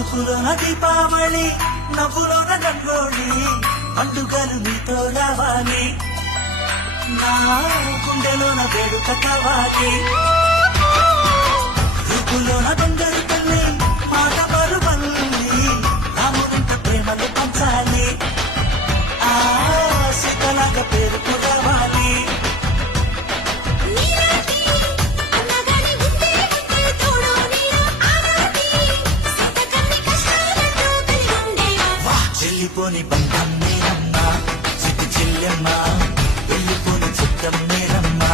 చూపులోన దీపావళి నవ్వులోన రంగోళి పండుగలు మీతో రావాలి నా గుండెలోన వేడుక కావాలి రూపులోన బంగారు తల్లి మాట పరువల్లి రామునింట ప్రేమలు పంచాలి ఆ సీతలాగా పేరుకు రావాలి వెళ్ళిపోని బంధం మీరమ్మా చిట్టి చెల్లెమ్మ వెళ్ళిపోని చిత్తం మీరమ్మా